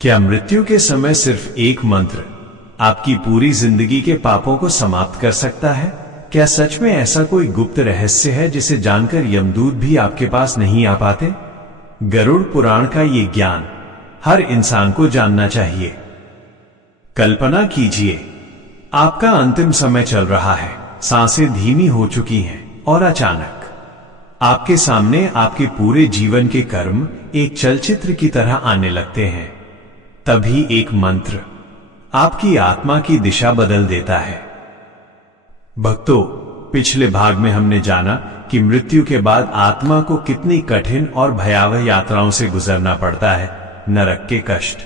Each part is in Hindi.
क्या मृत्यु के समय सिर्फ एक मंत्र आपकी पूरी जिंदगी के पापों को समाप्त कर सकता है? क्या सच में ऐसा कोई गुप्त रहस्य है जिसे जानकर यमदूत भी आपके पास नहीं आ पाते? गरुड़ पुराण का ये ज्ञान हर इंसान को जानना चाहिए। कल्पना कीजिए, आपका अंतिम समय चल रहा है, सांसें धीमी हो चुकी हैं और अचानक आपके सामने आपके पूरे जीवन के कर्म एक चलचित्र की तरह आने लगते हैं। तभी एक मंत्र आपकी आत्मा की दिशा बदल देता है। भक्तों, पिछले भाग में हमने जाना कि मृत्यु के बाद आत्मा को कितनी कठिन और भयावह यात्राओं से गुजरना पड़ता है। नरक के कष्ट,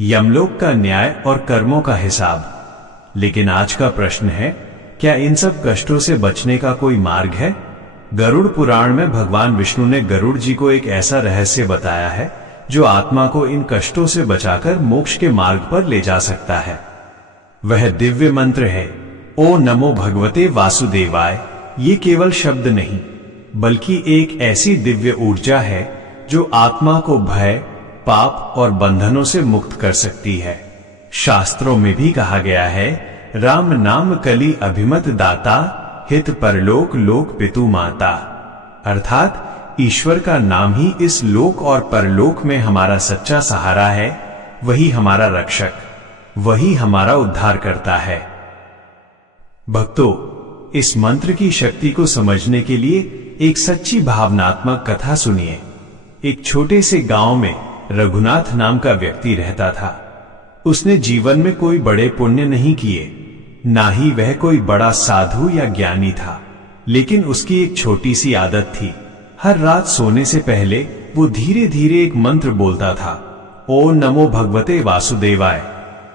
यमलोक का न्याय और कर्मों का हिसाब। लेकिन आज का प्रश्न है, क्या इन सब कष्टों से बचने का कोई मार्ग है? गरुड़ पुराण में भगवान विष्णु ने गरुड़ जी को एक ऐसा रहस्य बताया है जो आत्मा को इन कष्टों से बचाकर मोक्ष के मार्ग पर ले जा सकता है। वह दिव्य मंत्र है, ओ नमो भगवते वासुदेवाय। ये केवल शब्द नहीं, बल्कि एक ऐसी दिव्य ऊर्जा है जो आत्मा को भय, पाप और बंधनों से मुक्त कर सकती है। शास्त्रों में भी कहा गया है, राम नाम कली अभिमत दाता, हित परलोक लोक पितु माता। अर्थात ईश्वर का नाम ही इस लोक और परलोक में हमारा सच्चा सहारा है। वही हमारा रक्षक, वही हमारा उद्धार करता है। भक्तों, इस मंत्र की शक्ति को समझने के लिए एक सच्ची भावनात्मक कथा सुनिए। एक छोटे से गांव में रघुनाथ नाम का व्यक्ति रहता था। उसने जीवन में कोई बड़े पुण्य नहीं किए, ना ही वह कोई बड़ा साधु या ज्ञानी था। लेकिन उसकी एक छोटी सी आदत थी। हर रात सोने से पहले वो धीरे धीरे एक मंत्र बोलता था, ओ नमो भगवते वासुदेवाय।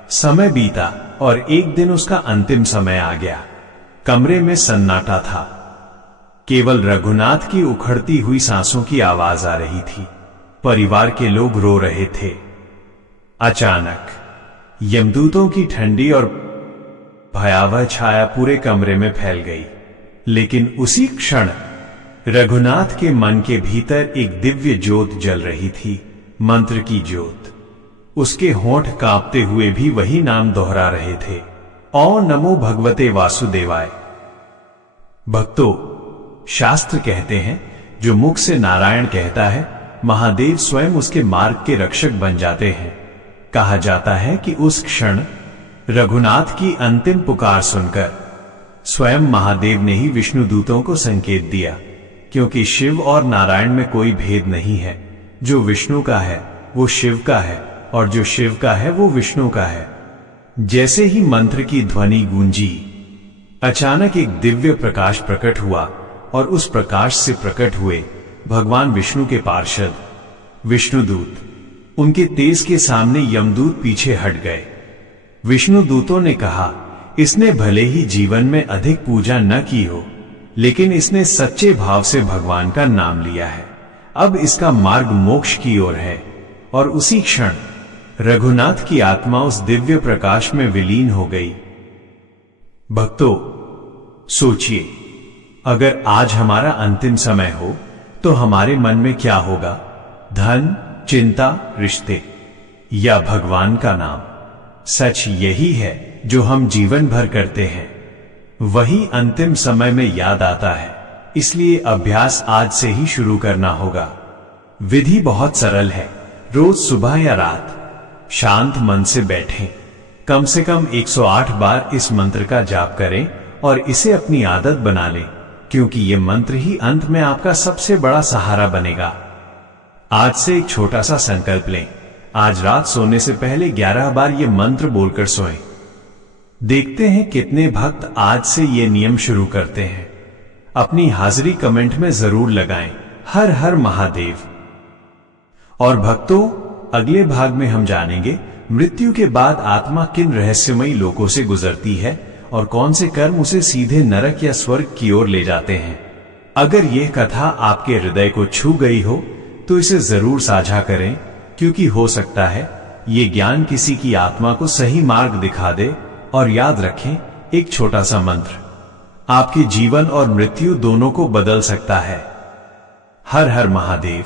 समय बीता और एक दिन उसका अंतिम समय आ गया। कमरे में सन्नाटा था, केवल रघुनाथ की उखड़ती हुई सांसों की आवाज आ रही थी। परिवार के लोग रो रहे थे। अचानक यमदूतों की ठंडी और भयावह छाया पूरे कमरे में फैल गई। लेकिन उसी क्षण रघुनाथ के मन के भीतर एक दिव्य ज्योत जल रही थी, मंत्र की ज्योत। उसके होंठ कांपते हुए भी वही नाम दोहरा रहे थे, ओ नमो भगवते वासुदेवाय। भक्तों, शास्त्र कहते हैं, जो मुख से नारायण कहता है, महादेव स्वयं उसके मार्ग के रक्षक बन जाते हैं। कहा जाता है कि उस क्षण रघुनाथ की अंतिम पुकार सुनकर स्वयं महादेव ने ही विष्णु दूतों को संकेत दिया, क्योंकि शिव और नारायण में कोई भेद नहीं है। जो विष्णु का है वो शिव का है, और जो शिव का है वो विष्णु का है। जैसे ही मंत्र की ध्वनि गूंजी, अचानक एक दिव्य प्रकाश प्रकट हुआ और उस प्रकाश से प्रकट हुए भगवान विष्णु के पार्षद विष्णुदूत। उनके तेज के सामने यमदूत पीछे हट गए। विष्णु दूतों ने कहा, इसने भले ही जीवन में अधिक पूजा न की हो, लेकिन इसने सच्चे भाव से भगवान का नाम लिया है। अब इसका मार्ग मोक्ष की ओर है। और उसी क्षण रघुनाथ की आत्मा उस दिव्य प्रकाश में विलीन हो गई। भक्तों, सोचिए, अगर आज हमारा अंतिम समय हो तो हमारे मन में क्या होगा? धन, चिंता, रिश्ते या भगवान का नाम? सच यही है जो हम जीवन भर करते हैं, वही अंतिम समय में याद आता है। इसलिए अभ्यास आज से ही शुरू करना होगा। विधि बहुत सरल है। रोज सुबह या रात शांत मन से बैठें, कम से कम 108 बार इस मंत्र का जाप करें और इसे अपनी आदत बना लें, क्योंकि ये मंत्र ही अंत में आपका सबसे बड़ा सहारा बनेगा। आज से एक छोटा सा संकल्प लें। आज रात सोने से पहले 11 बार ये मंत्र बोलकर सोएं। देखते हैं कितने भक्त आज से ये नियम शुरू करते हैं। अपनी हाजिरी कमेंट में जरूर लगाएं। हर हर महादेव। और भक्तों, अगले भाग में हम जानेंगे मृत्यु के बाद आत्मा किन रहस्यमयी लोकों से गुजरती है और कौन से कर्म उसे सीधे नरक या स्वर्ग की ओर ले जाते हैं। अगर यह कथा आपके हृदय को छू गई हो तो इसे जरूर साझा करें, क्योंकि हो सकता है ये ज्ञान किसी की आत्मा को सही मार्ग दिखा दे। और याद रखें, एक छोटा सा मंत्र आपके जीवन और मृत्यु दोनों को बदल सकता है। हर हर महादेव।